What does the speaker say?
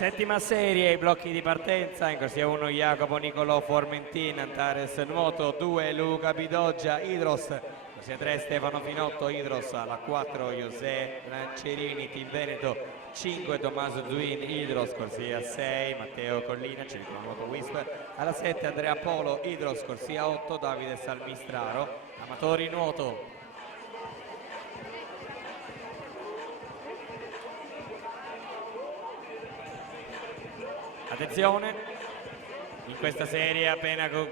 Settima serie, i blocchi di partenza, in corsia 1 Jacopo Nicolò Formentin, Antares Nuoto, 2 Luca Pidoggia, Idros, corsia 3 Stefano Finotto, Idros, alla 4 José Lancerini, Team Veneto, 5 Tommaso Zuin, Idros, corsia 6 Matteo Collina, Circolo Nuoto Wisp, alla 7 Andrea Polo, Idros, corsia 8 Davide Salmistraro, Amatori Nuoto. Attenzione, in questa serie appena conclusa